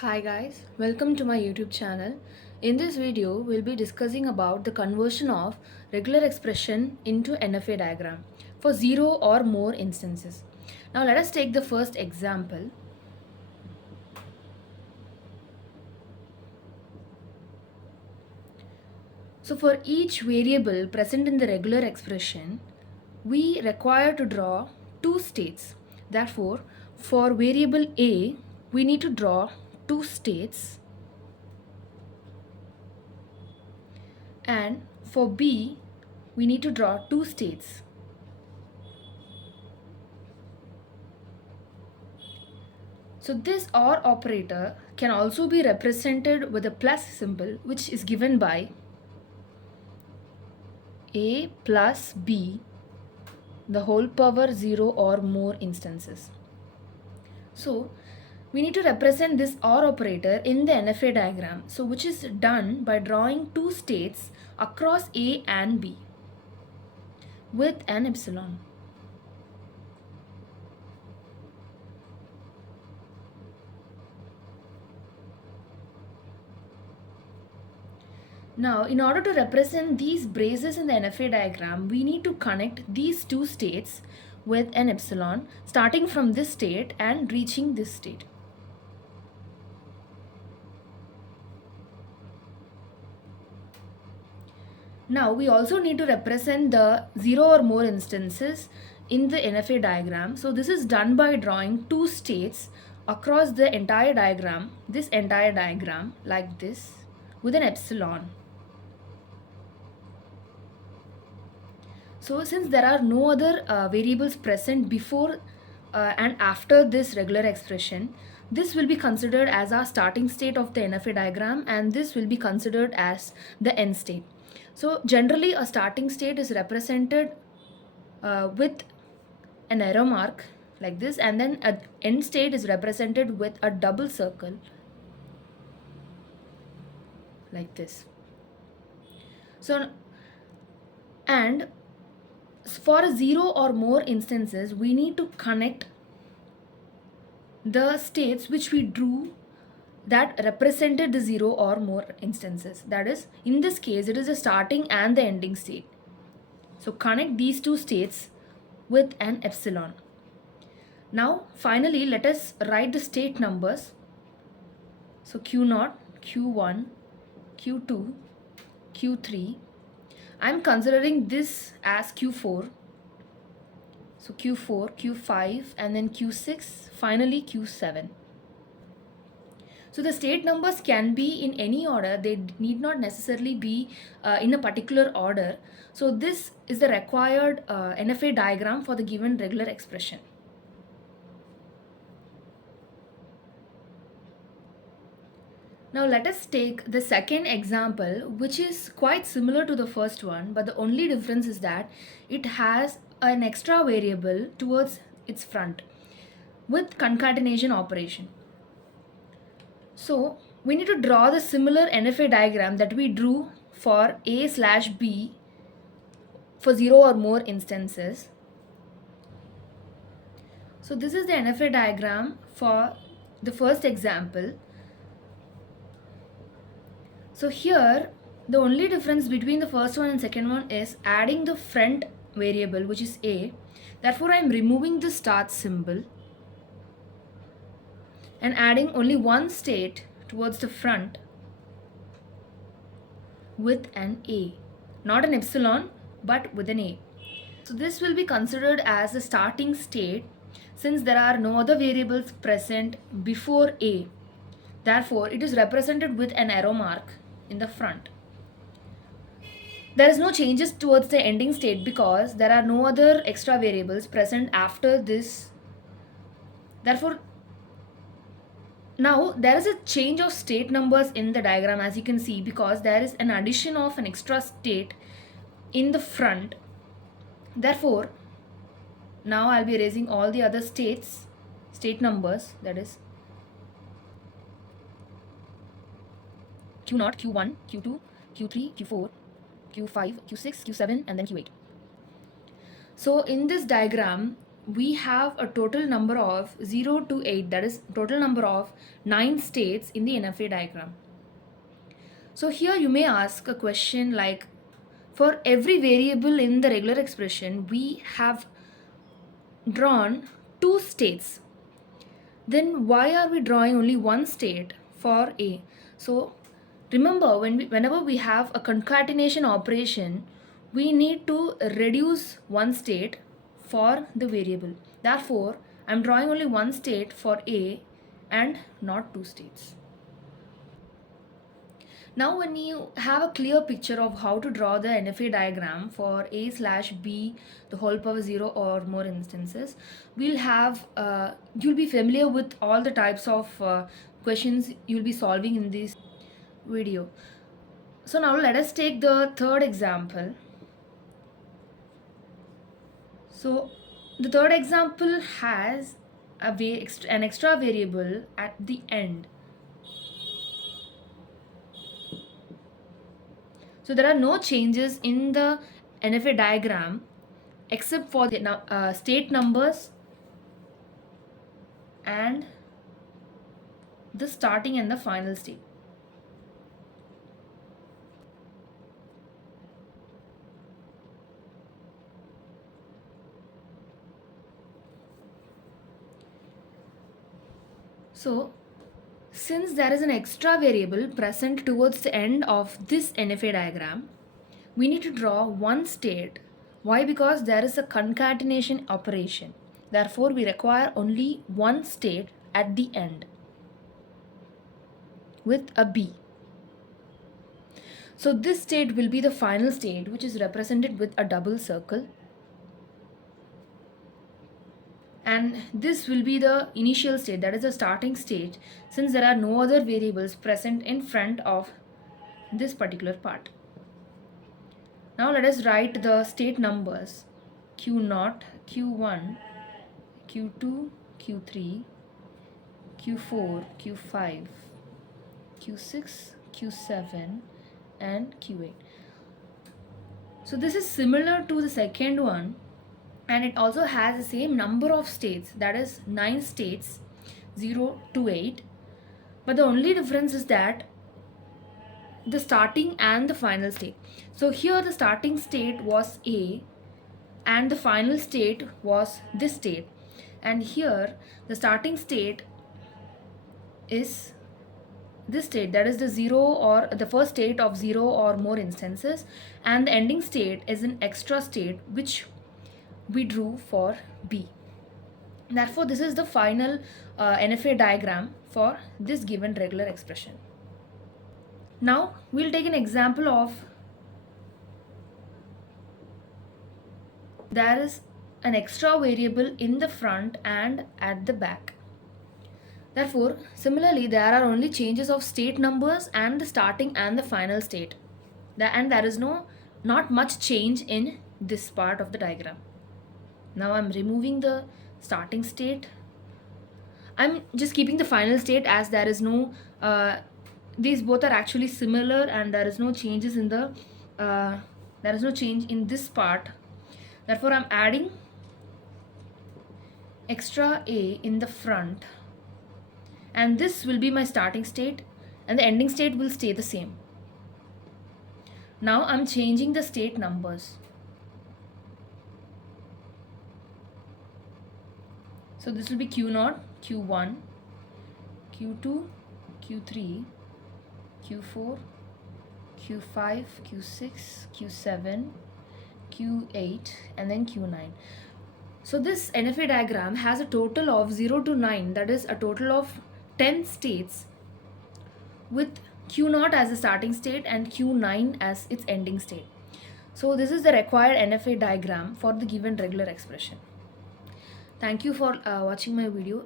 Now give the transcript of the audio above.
Hi guys, welcome to my YouTube channel. In this video, we'll be discussing about the conversion of regular expression into NFA diagram for 0 or more instances. Now let us take the first example. So for each variable present in the regular expression, we require to draw two states. Therefore, for variable A, we need to draw two states, and for B, we need to draw two states. So this OR operator can also be represented with a plus symbol, which is given by A plus B the whole power 0 or more instances. So we need to represent this OR operator in the NFA diagram, so which is done by drawing two states across A and B with an epsilon. Now, in order to represent these braces in the NFA diagram, we need to connect these two states with an epsilon, starting from this state and reaching this state. Now, we also need to represent the 0 or more instances in the NFA diagram. So this is done by drawing two states across the entire diagram, this entire diagram like this, with an epsilon. So since there are no other variables present before and after this regular expression, this will be considered as our starting state of the NFA diagram, and this will be considered as the end state. So generally a starting state is represented with an arrow mark like this, and then an end state is represented with a double circle like this. So, and for 0 or more instances, we need to connect the states which we drew that represented the 0 or more instances. That is, in this case, it is the starting and the ending state. So connect these two states with an epsilon. Now, finally, let us write the state numbers. So Q0, Q1, Q2, Q3. I am considering this as Q4. So Q4, Q5, and then Q6, finally Q7. So the state numbers can be in any order. They need not necessarily be in a particular order. So this is the required NFA diagram for the given regular expression. Now let us take the second example, which is quite similar to the first one, but the only difference is that it has an extra variable towards its front with concatenation operation. So we need to draw the similar NFA diagram that we drew for A/B for 0 or more instances. So this is the NFA diagram for the first example. So here the only difference between the first one and second one is adding the front variable, which is A. Therefore I am removing the start symbol and adding only one state towards the front with an A, not an epsilon but with an A. So this will be considered as a starting state since there are no other variables present before A. Therefore it is represented with an arrow mark in the front. There is no changes towards the ending state because there are no other extra variables present after this. Therefore, now there is a change of state numbers in the diagram, as you can see, because there is an addition of an extra state in the front. Therefore, now I'll be erasing all the other state numbers, that is Q0, Q1, Q2, Q3, Q4, Q5, Q6, Q7, and then Q8. So in this diagram, we have a total number of 0 to 8, that is total number of 9 states in the NFA diagram. So here you may ask a question like, for every variable in the regular expression, we have drawn 2 states. Then why are we drawing only one state for A? So remember, whenever we have a concatenation operation, we need to reduce one state for the variable. Therefore, I'm drawing only one state for A and not 2 states. Now when you have a clear picture of how to draw the NFA diagram for A/B the whole power 0 or more instances, you'll be familiar with all the types of questions you'll be solving in this video. So now let us take the third example. So the third example has an extra variable at the end. So there are no changes in the NFA diagram except for the state numbers and the starting and the final state. So since there is an extra variable present towards the end of this NFA diagram, we need to draw one state. Why? Because there is a concatenation operation. Therefore, we require only one state at the end with a B. So this state will be the final state, which is represented with a double circle. And this will be the initial state, that is the starting state, since there are no other variables present in front of this particular part. Now let us write the state numbers Q0, Q1, Q2, Q3, Q4, Q5, Q6, Q7 and Q8. So this is similar to the second one, and it also has the same number of states, that is 9 states, 0 to 8. But the only difference is that the starting and the final state. So here the starting state was A and the final state was this state, and here the starting state is this state, that is the 0 or the first state of 0 or more instances, and the ending state is an extra state which we drew for B. Therefore, this is the final NFA diagram for this given regular expression. Now, we'll take an example of there is an extra variable in the front and at the back. Therefore, similarly, there are only changes of state numbers and the starting and the final state. And there is not much change in this part of the diagram. Now I'm removing the starting state. I'm just keeping the final state as there is no, these both are actually similar and there is no changes in the, there is no change in this part. Therefore I'm adding extra A in the front, and this will be my starting state and the ending state will stay the same. Now I'm changing the state numbers. So this will be Q0, Q1, Q2, Q3, Q4, Q5, Q6, Q7, Q8 and then Q9. So this NFA diagram has a total of 0 to 9, that is a total of 10 states with Q0 as the starting state and Q9 as its ending state. So this is the required NFA diagram for the given regular expression. Thank you for watching my video.